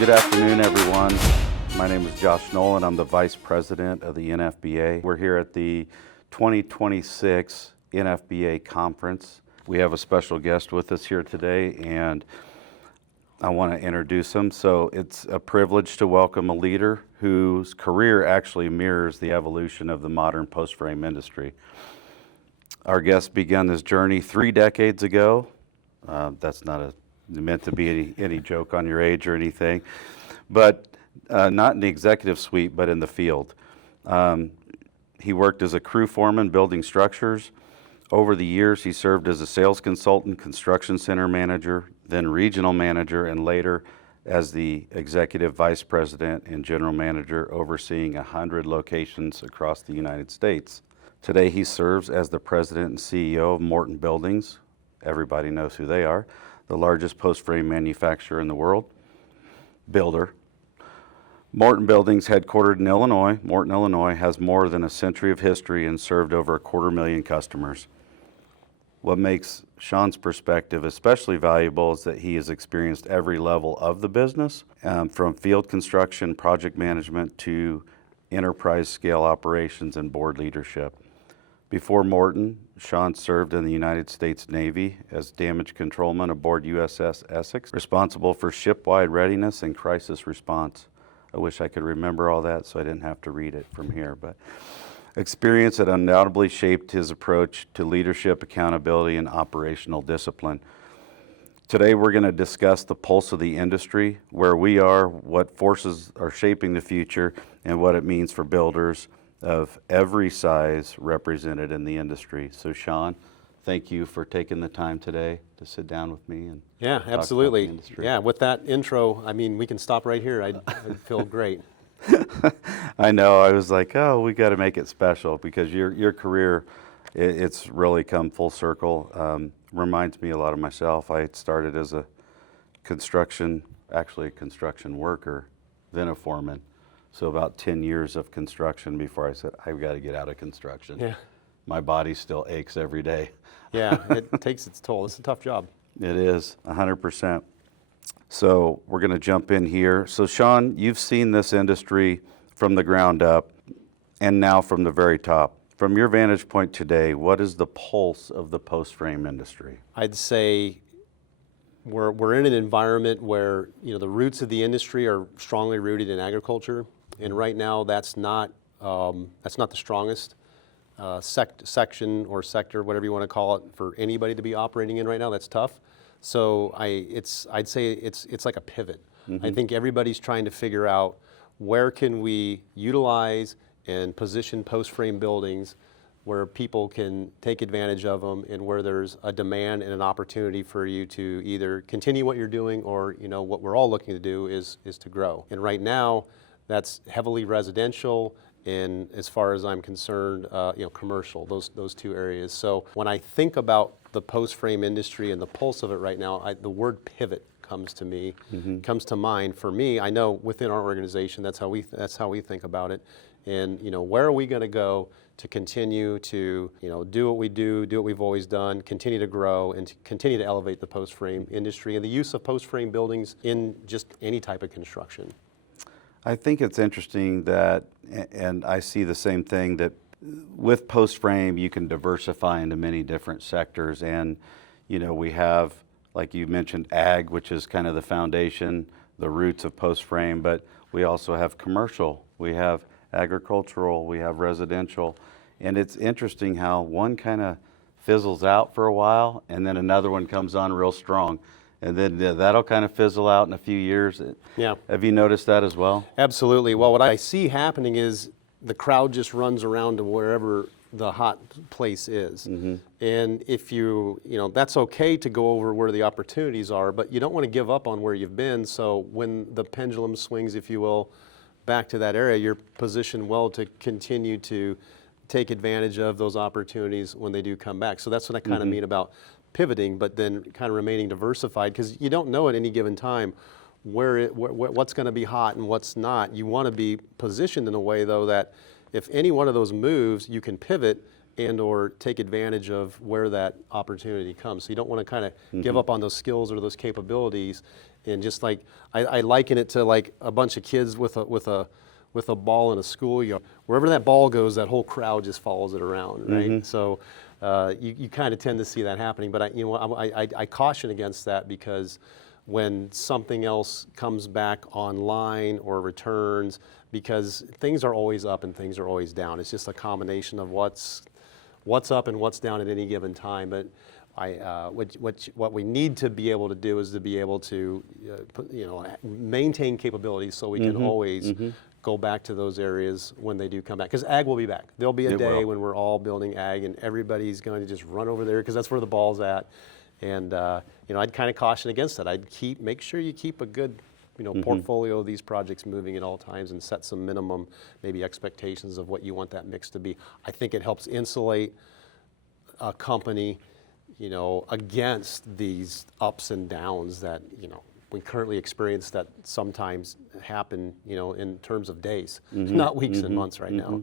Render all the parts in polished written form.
Good afternoon, everyone. My name is Josh Nolan. I'm the Vice President of the NFBA. We're here at the 2026 NFBA Conference. We have a special guest with us here today, and I want to introduce him. So it's a privilege to welcome a leader whose career actually mirrors the evolution of the modern post-frame industry. Our guest began this journey 3 decades ago. That's not meant to be any joke on your age or anything, but not in the executive suite, but in the field. He worked as a crew foreman building structures. Over the years, he served as a sales consultant, construction center manager, then regional manager, and later as the executive vice president and general manager overseeing 100 locations across the United States. Today, he serves as the president and CEO of Morton Buildings. Everybody knows who they are. The largest post-frame manufacturer in the world, builder. Morton Buildings, headquartered in Illinois, Morton, Illinois, has more than a century of history and served over 250,000 customers. What makes Sean's perspective especially valuable is that he has experienced every level of the business, from field construction, project management, to enterprise scale operations and board leadership. Before Morton, Sean served in the United States Navy as damage controlman aboard USS Essex, responsible for ship-wide readiness and crisis response. I wish I could remember all that so I didn't have to read it from here, but experience that undoubtedly shaped his approach to leadership, accountability, and operational discipline. Today we're going to discuss the pulse of the industry, where we are, what forces are shaping the future, and what it means for builders of every size represented in the industry. So Sean, thank you for taking the time today to sit down with me and Yeah, absolutely. Yeah, with that intro, I mean, we can stop right here. I'd feel great. I know. I was like, oh, we got to make it special because your career, it's really come full circle. Reminds me a lot of myself. I started as a construction worker, then a foreman. So about 10 years of construction before I said, I've got to get out of construction. Yeah. My body still aches every day. Yeah, it takes its toll. It's a tough job. It is, 100%. So we're going to jump in here. So Sean, you've seen this industry from the ground up and now from the very top. From your vantage point today, what is the pulse of the post-frame industry? I'd say we're in an environment where, you know, the roots of the industry are strongly rooted in agriculture, and right now that's not the strongest section or sector, whatever you want to call it, for anybody to be operating in right now. That's tough. So I'd say it's like a pivot. Mm-hmm. I think everybody's trying to figure out where can we utilize and position post-frame buildings where people can take advantage of them and where there's a demand and an opportunity for you to either continue what you're doing or, you know, what we're all looking to do is to grow. And right now, that's heavily residential, and as far as I'm concerned, commercial, those two areas. So when I think about the post-frame industry and the pulse of it right now, the word pivot comes to me, comes to mind. For me, I know within our organization, that's how we think about it. And, you know, where are we going to go to continue to, you know, do what we do what we've always done, continue to grow, and to continue to elevate the post-frame industry and the use of post-frame buildings in just any type of construction. I think it's interesting that, and I see the same thing, that with post-frame you can diversify into many different sectors. And, you know, we have, like you mentioned, ag, which is kind of the foundation, the roots of post-frame, but we also have commercial, we have agricultural, we have residential. And it's interesting how one kind of fizzles out for a while and then another one comes on real strong. And then that'll kind of fizzle out in a few years. Yeah. Have you noticed that as well? Absolutely. Well, what I see happening is the crowd just runs around to wherever the hot place is. Mm-hmm. And if you know, that's okay to go over where the opportunities are, but you don't want to give up on where you've been. So when the pendulum swings, if you will, back to that area, you're positioned well to continue to take advantage of those opportunities when they do come back. So that's what I kind of mean about pivoting, but then kind of remaining diversified, because you don't know at any given time what's going to be hot and what's not. You want to be positioned in a way, though, that if any one of those moves, you can pivot and or take advantage of where that opportunity comes. So you don't want to kind of give up on those skills or those capabilities And just like, I liken it to like a bunch of kids with a ball in a schoolyard. Wherever that ball goes, that whole crowd just follows it around, right? So you kind of tend to see that happening. But I caution against that, because when something else comes back online or returns, because things are always up and things are always down. It's just a combination of what's up and what's down at any given time. But what we need to be able to do is to be able to maintain capabilities, so we can always go back to those areas when they do come back. Because ag will be back. There'll be a day when we're all building ag and everybody's going to just run over there because that's where the ball's at. And I'd kind of caution against that. I'd make sure you keep a good portfolio of these projects moving at all times, and set some minimum maybe expectations of what you want that mix to be. I think it helps insulate a company against these ups and downs that we currently experience, that sometimes happen in terms of days, not weeks and months right now.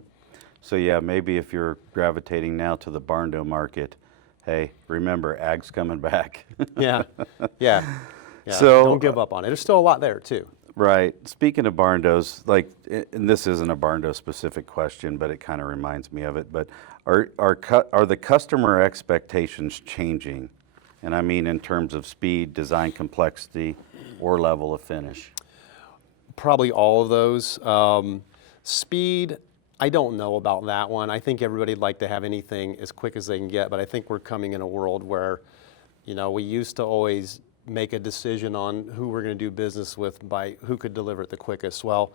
So yeah, maybe if you're gravitating now to the barn door market, hey, remember, ag's coming back. Yeah. So don't give up on it. There's still a lot there too. Right. Speaking of barn doors, and this isn't a barn door specific question, but it kind of reminds me of it. But are the customer expectations changing? And I mean in terms of speed, design complexity, or level of finish. Probably all of those. Speed, I don't know about that one. I think everybody'd like to have anything as quick as they can get, but I think we're coming in a world where, we used to always make a decision on who we're going to do business with by who could deliver it the quickest. Well,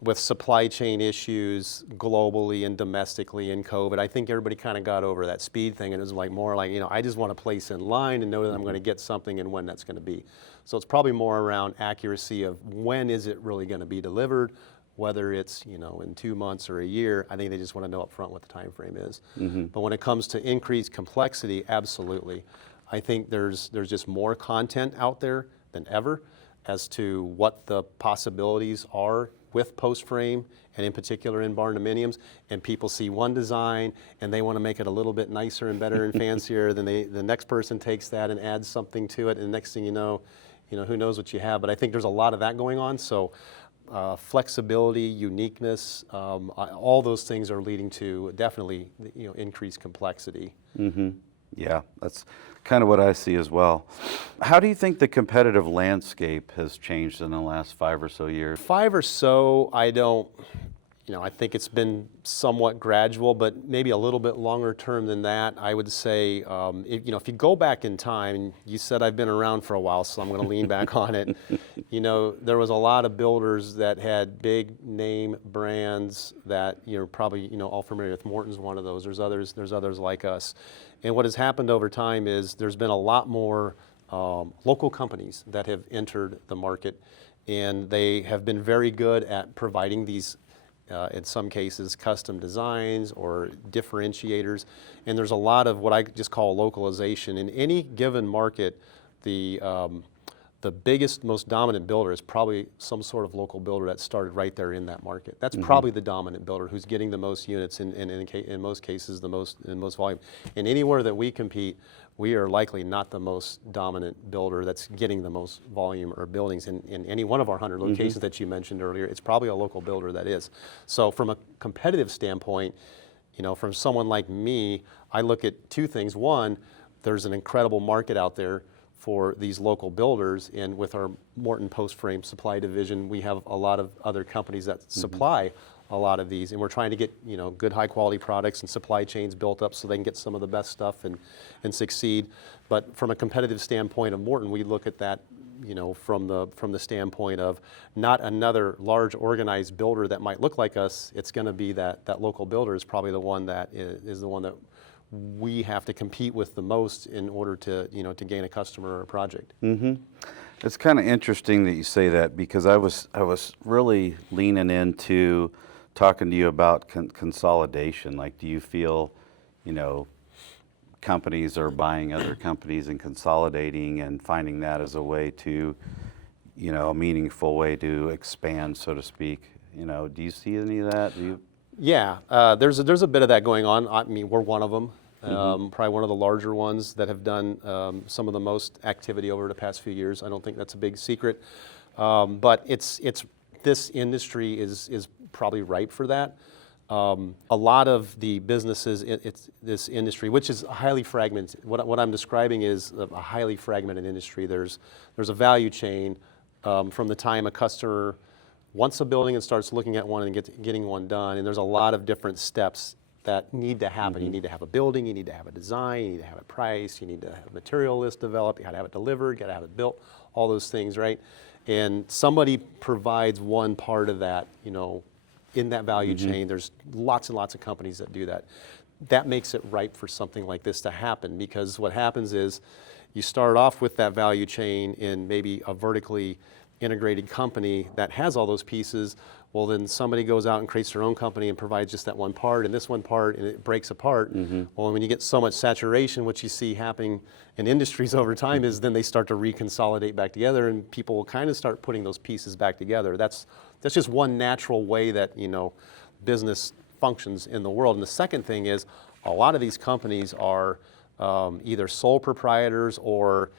with supply chain issues globally and domestically in COVID, I think everybody kind of got over that speed thing, and it was more like, I just want to place in line and know that I'm going to get something and when that's going to be. So it's probably more around accuracy of when is it really going to be delivered, whether it's in 2 months or a year. I think they just want to know up front what the time frame is. But when it comes to increased complexity, absolutely. I think there's just more content out there than ever as to what the possibilities are with post frame, and in particular in barn dominiums. And people see one design and they want to make it a little bit nicer and better and fancier. Then the next person takes that and adds something to it, and the next thing you know, who knows what you have. But I think there's a lot of that going on. So flexibility, uniqueness, all those things are leading to definitely increased complexity. Yeah, that's kind of what I see as well. How do you think the competitive landscape has changed in the last 5 or so years? 5 or so, I think it's been somewhat gradual, but maybe a little bit longer term than that. I would say, if you go back in time, and you said I've been around for a while, so I'm going to lean back on it. There was a lot of builders that had big name brands that you're probably all familiar with. Morton's one of those. There's others like us. And what has happened over time is there's been a lot more local companies that have entered the market, and they have been very good at providing these, in some cases, custom designs or differentiators. And there's a lot of what I just call localization. In any given market, the biggest, most dominant builder is probably some sort of local builder that started right there in that market. That's probably the dominant builder who's getting the most units, and in most cases the most volume. And anywhere that we compete, we are likely not the most dominant builder that's getting the most volume or buildings. In any one of our 100 locations that you mentioned earlier, it's probably a local builder that is. So from a competitive standpoint, from someone like me, I look at two things. One, there's an incredible market out there for these local builders, and with our Morton Post Frame Supply Division, we have a lot of other companies that supply a lot of these, and we're trying to get good high quality products and supply chains built up so they can get some of the best stuff and succeed. But from a competitive standpoint of Morton, we look at that from the standpoint of not another large organized builder that might look like us. It's going to be that local builder is probably the one that is the one that we have to compete with the most in order to gain a customer or a project. It's kind of interesting that you say that, because I was really leaning into talking to you about consolidation. Like, do you feel companies are buying other companies and consolidating and finding that as a way to a meaningful way to expand, so to speak? Do you see any of that? Yeah, there's a bit of that going on. I mean, we're one of them. probably one of the larger ones that have done some of the most activity over the past few years. I don't think that's a big secret, but this industry is probably ripe for that. A lot of the businesses, this industry, which is highly fragmented. What I'm describing is a highly fragmented industry. There's a value chain from the time a customer wants a building and starts looking at one and getting one done, and there's a lot of different steps that need to happen. You need to have a building, you need to have a design, you need to have a price, you need to have a material list developed, you got to have it delivered, you got to have it built, all those things, right? And somebody provides one part of that, in that value chain. There's lots and lots of companies that do that. That makes it ripe for something like this to happen, because what happens is you start off with that value chain in maybe a vertically integrated company that has all those pieces. Well, then somebody goes out and creates their own company and provides just that one part and this one part, and it breaks apart. Well, when you get so much saturation, what you see happening in industries over time is then they start to reconsolidate back together, and people will kind of start putting those pieces back together. That's just one natural way that business functions in the world. And the second thing is, a lot of these companies are either sole proprietors, or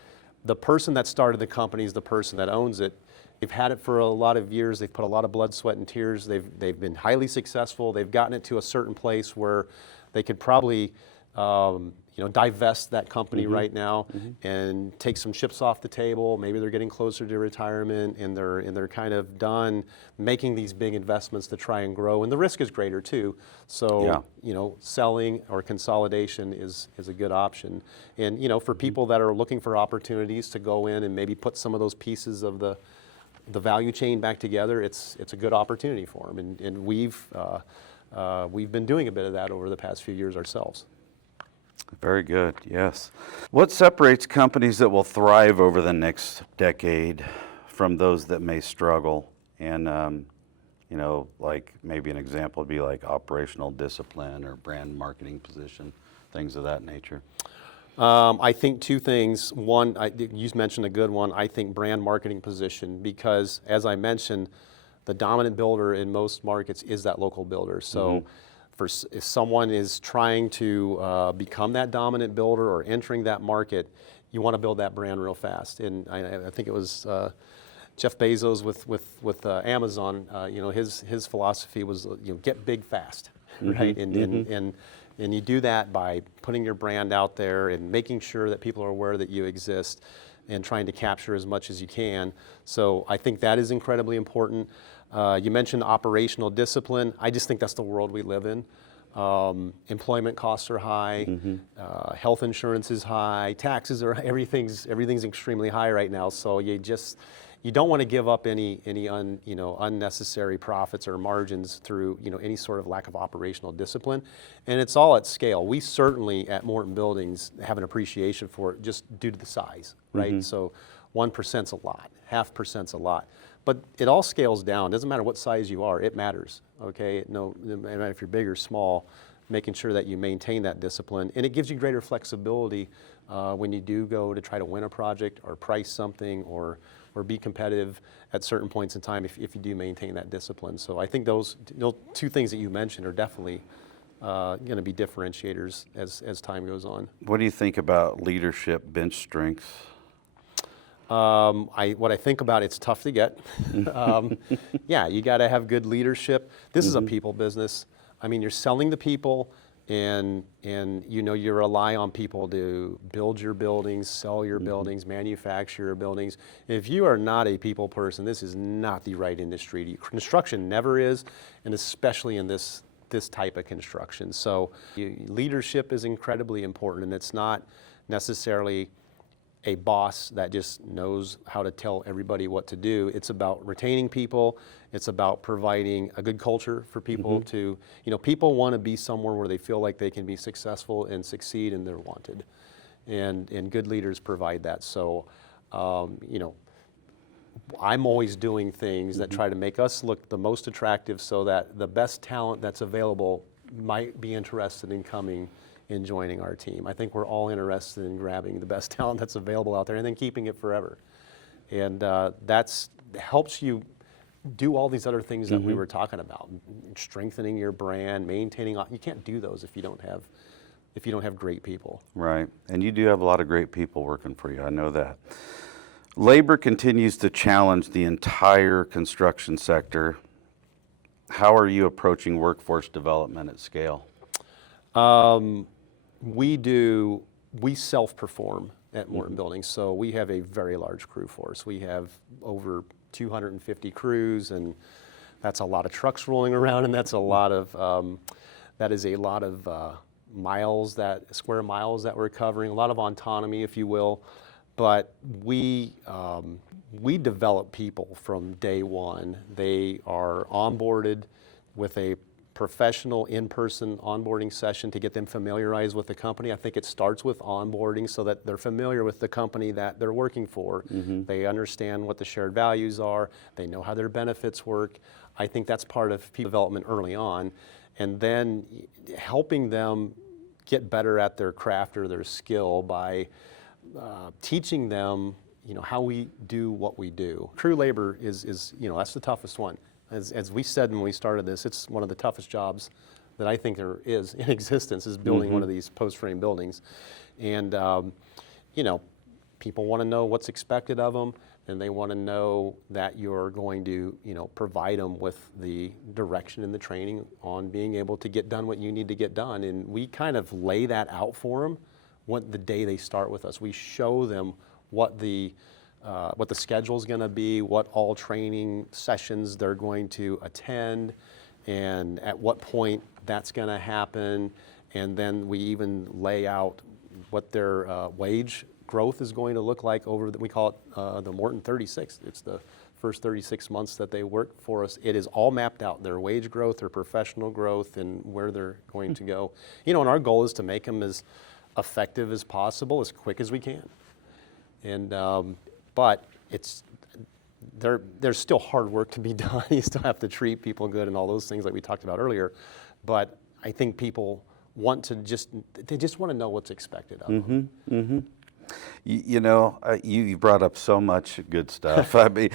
the person that started the company is the person that owns it. They've had it for a lot of years. They've put a lot of blood, sweat, and tears. They've been highly successful. They've gotten it to a certain place where they could probably divest that company right now and take some chips off the table. Maybe they're getting closer to retirement, and they're kind of done making these big investments to try and grow. And the risk is greater too. So selling or consolidation is a good option. And for people that are looking for opportunities to go in and maybe put some of those pieces of the value chain back together, it's a good opportunity for them. And we've been doing a bit of that over the past few years ourselves. Very good, yes. What separates companies that will thrive over the next decade from those that may struggle? And, like maybe an example would be like operational discipline or brand marketing position, things of that nature. I think two things. One, you mentioned a good one. I think brand marketing position, because as I mentioned, the dominant builder in most markets is that local builder. So if someone is trying to become that dominant builder or entering that market, you want to build that brand real fast. And I think it was Jeff Bezos with Amazon. His philosophy was get big fast, right? And you do that by putting your brand out there and making sure that people are aware that you exist, and trying to capture as much as you can. So I think that is incredibly important. You mentioned operational discipline. I just think that's the world we live in. Employment costs are high, health insurance is high, taxes are, everything's extremely high right now. So you don't want to give up any unnecessary profits or margins through any sort of lack of operational discipline, and it's all at scale. We certainly at Morton Buildings have an appreciation for it just due to the size, right? So 1%'s a lot, 0.5%'s a lot, but it all scales down. Doesn't matter what size you are, it matters. Okay, no matter if you're big or small, making sure that you maintain that discipline, and it gives you greater flexibility when you do go to try to win a project or price something or be competitive at certain points in time if you do maintain that discipline. So I think those two things that you mentioned are definitely going to be differentiators as time goes on. What do you think about leadership bench strength? What I think about, it's tough to get. Yeah, you got to have good leadership. This is a people business. I mean, you're selling to people, and you rely on people to build your buildings, sell your buildings, manufacture your buildings. If you are not a people person, this is not the right industry. Construction never is, and especially in this type of construction. So leadership is incredibly important, and it's not necessarily a boss that just knows how to tell everybody what to do. It's about retaining people. It's about providing a good culture for people to, people want to be somewhere where they feel like they can be successful and succeed, and they're wanted. And good leaders provide that. So, I'm always doing things that try to make us look the most attractive, so that the best talent that's available might be interested in coming and joining our team. I think we're all interested in grabbing the best talent that's available out there and then keeping it forever. And that helps you do all these other things that we were talking about, strengthening your brand, maintaining. You can't do those if you don't have if you don't have great people. Right. And you do have a lot of great people working for you. I know that. Labor continues to challenge the entire construction sector. How are you approaching workforce development at scale? We self-perform at Morton Buildings, so we have a very large crew force. We have over 250 crews, and that's a lot of trucks rolling around, and that's a lot of square miles that we're covering, a lot of autonomy, if you will. But we develop people from day one. They are onboarded with a professional in-person onboarding session to get them familiarized with the company. I think it starts with onboarding so that they're familiar with the company that they're working for. They understand what the shared values are. They know how their benefits work. I think that's part of people development early on. And then helping them get better at their craft or their skill by teaching them, how we do what we do. Crew labor is that's the toughest one. As we said when we started this, it's one of the toughest jobs that I think there is in existence, is building one of these post-frame buildings. And people want to know what's expected of them, and they want to know that you're going to provide them with the direction and the training on being able to get done what you need to get done. And we kind of lay that out for them the day they start with us. We show them what the schedule is going to be, what all training sessions they're going to attend, and at what point that's going to happen. And then we even lay out what their wage growth is going to look like we call it the Morton 36. It's the first 36 months that they work for us. It is all mapped out, their wage growth, their professional growth, and where they're going to go. And our goal is to make them as effective as possible, as quick as we can. And but there's still hard work to be done. You still have to treat people good and all those things like we talked about earlier. But I think people want to just want to know what's expected of them. You brought up so much good stuff. I mean,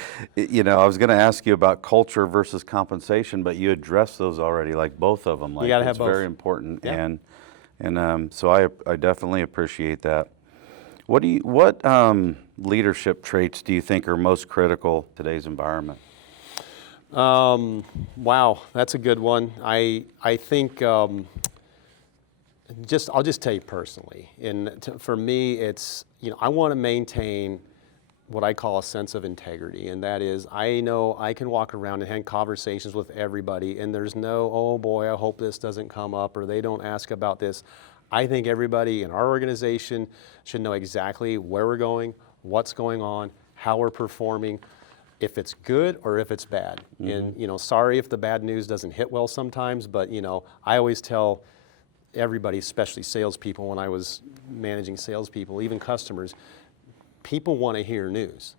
I was going to ask you about culture versus compensation, but you addressed those already, like both of them. Like, you got to have it's both. very important, Yeah. and so I definitely appreciate that. What leadership traits do you think are most critical in today's environment? Wow, that's a good one. I think I'll just tell you personally, and for me, it's I want to maintain what I call a sense of integrity, and that is I know I can walk around and have conversations with everybody, and there's no, oh boy, I hope this doesn't come up or they don't ask about this. I think everybody in our organization should know exactly where we're going, what's going on, how we're performing, if it's good or if it's bad. And sorry if the bad news doesn't hit well sometimes, but I always tell everybody, especially salespeople, when I was managing salespeople, even customers, people want to hear news.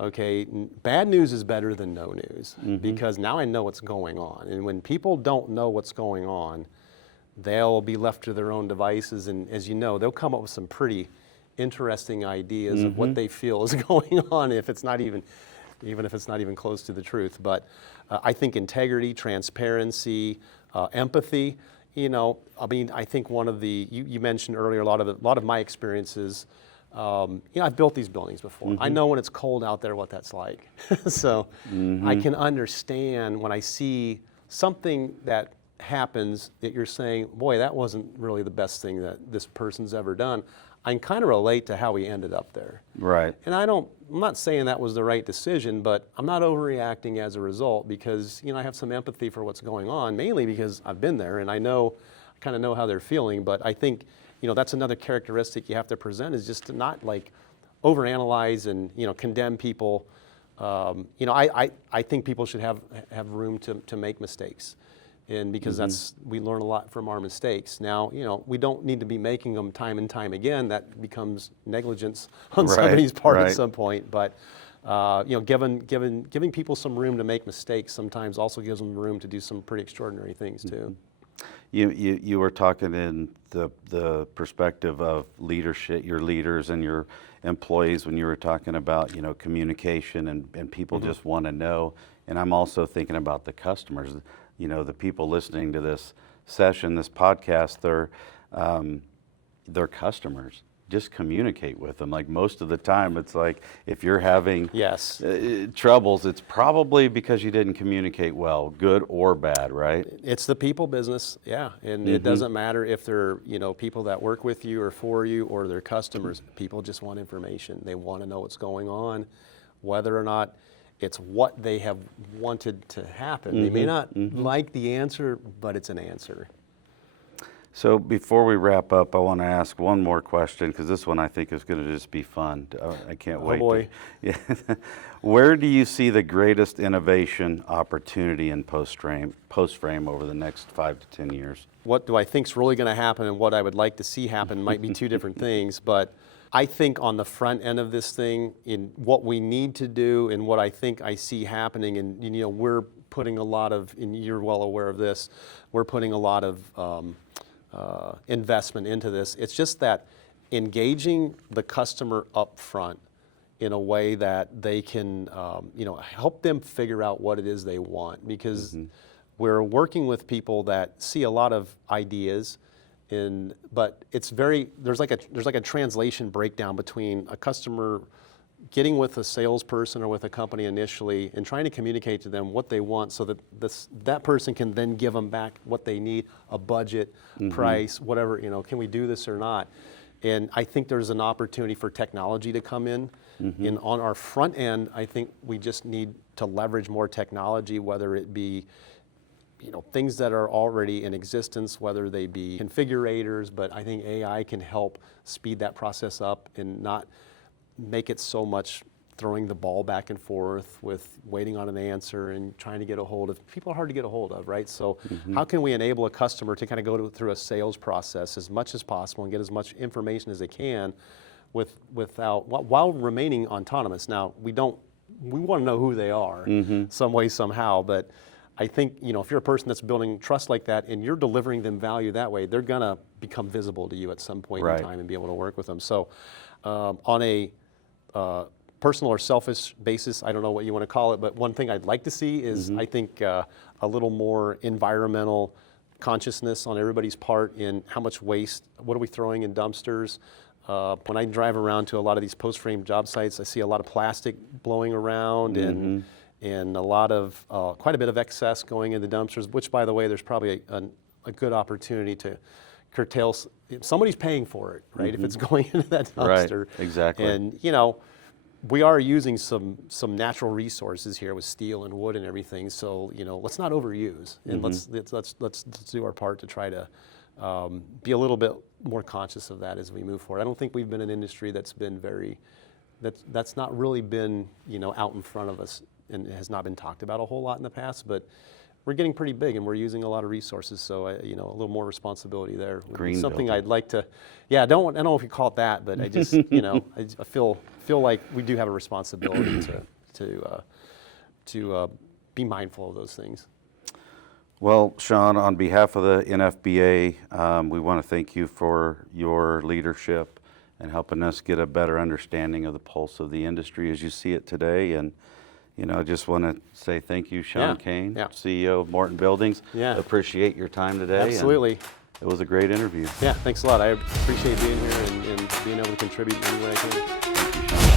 Okay, bad news is better than no news because now I know what's going on. And when people don't know what's going on, they'll be left to their own devices, and as you know, they'll come up with some pretty interesting ideas of what they feel is going on, if it's not even if it's not even close to the truth. But I think integrity, transparency, empathy. I think one of the you mentioned earlier a lot of my experiences. I've built these buildings before. I know when it's cold out there what that's like. So I can understand when I see something that happens that you're saying, boy, that wasn't really the best thing that this person's ever done. I can kind of relate to how we ended up there. Right. And I'm not saying that was the right decision, but I'm not overreacting as a result because, I have some empathy for what's going on, mainly because I've been there and I kind of know how they're feeling. But I think, that's another characteristic you have to present, is just to not overanalyze and, condemn people. I think people should have room to make mistakes. And because we learn a lot from our mistakes. Now, we don't need to be making them time and time again. That becomes negligence on somebody's part at some point. But, giving people some room to make mistakes sometimes also gives them room to do some pretty extraordinary things too. You were talking in the perspective of leadership, your leaders and your employees, when you were talking about, communication and people just want to know. And I'm also thinking about the customers. The people listening to this session, this podcast, their customers. Just communicate with them. Like most of the time, it's like if you're having Yes. troubles, it's probably because you didn't communicate well, good or bad, right? It's the people business, yeah, and it doesn't matter if they're people that work with you or for you or they're customers. People just want information. They want to know what's going on, whether or not it's what they have wanted to happen. They may not like the answer, but it's an answer. So before we wrap up, I want to ask one more question because this one I think is going to just be fun. I can't wait. Oh boy. Yeah. Where do you see the greatest innovation opportunity in post-frame over the next 5 to 10 years? What do I think is really going to happen and what I would like to see happen might be two different things, but I think on the front end of this thing, in what we need to do and what I think I see happening, and we're putting a lot of, and you're well aware of this, we're putting a lot of investment into this. It's just that engaging the customer up front in a way that they can, help them figure out what it is they want, because we're working with people that see a lot of ideas, but it's there's like a translation breakdown between a customer getting with a salesperson or with a company initially and trying to communicate to them what they want so that that person can then give them back what they need, a budget, price, whatever, can we do this or not? And I think there's an opportunity for technology to come in. And on our front end, I think we just need to leverage more technology, whether it be things that are already in existence, whether they be configurators, but I think AI can help speed that process up and not make it so much throwing the ball back and forth with waiting on an answer and trying to get a hold of. People are hard to get a hold of, right? So how can we enable a customer to kind of go through a sales process as much as possible and get as much information as they can while remaining autonomous? Now, we want to know who they are some way, somehow, but I think, if you're a person that's building trust like that and you're delivering them value that way, they're going to become visible to you at some point in time and be able to work with them. So on a personal or selfish basis, I don't know what you want to call it, but one thing I'd like to see is, I think, a little more environmental consciousness on everybody's part in how much waste, what are we throwing in dumpsters. When I drive around to a lot of these post-frame job sites, I see a lot of plastic blowing around and a lot of, quite a bit of excess going in the dumpsters, which, by the way, there's probably a good opportunity to curtail. Somebody's paying for it, right? If it's going into that dumpster. Right, exactly. And, we are using some natural resources here with steel and wood and everything, so, let's not overuse. And let's do our part to try to be a little bit more conscious of that as we move forward. I don't think we've been an industry that's been that's not really been, out in front of us and has not been talked about a whole lot in the past, but we're getting pretty big and we're using a lot of resources, so a little more responsibility there would be something I'd like to. Yeah, I don't know if you call it that, but I just I feel like we do have a responsibility to be mindful of those things. Well, Sean, on behalf of the NFBA, we want to thank you for your leadership and helping us get a better understanding of the pulse of the industry as you see it today. And I just want to say thank you, Sean Cain, CEO of Morton Buildings. Yeah. Appreciate your time today. Absolutely. It was a great interview. Yeah, thanks a lot. I appreciate being here and being able to contribute in any way I can. Thank you, Sean.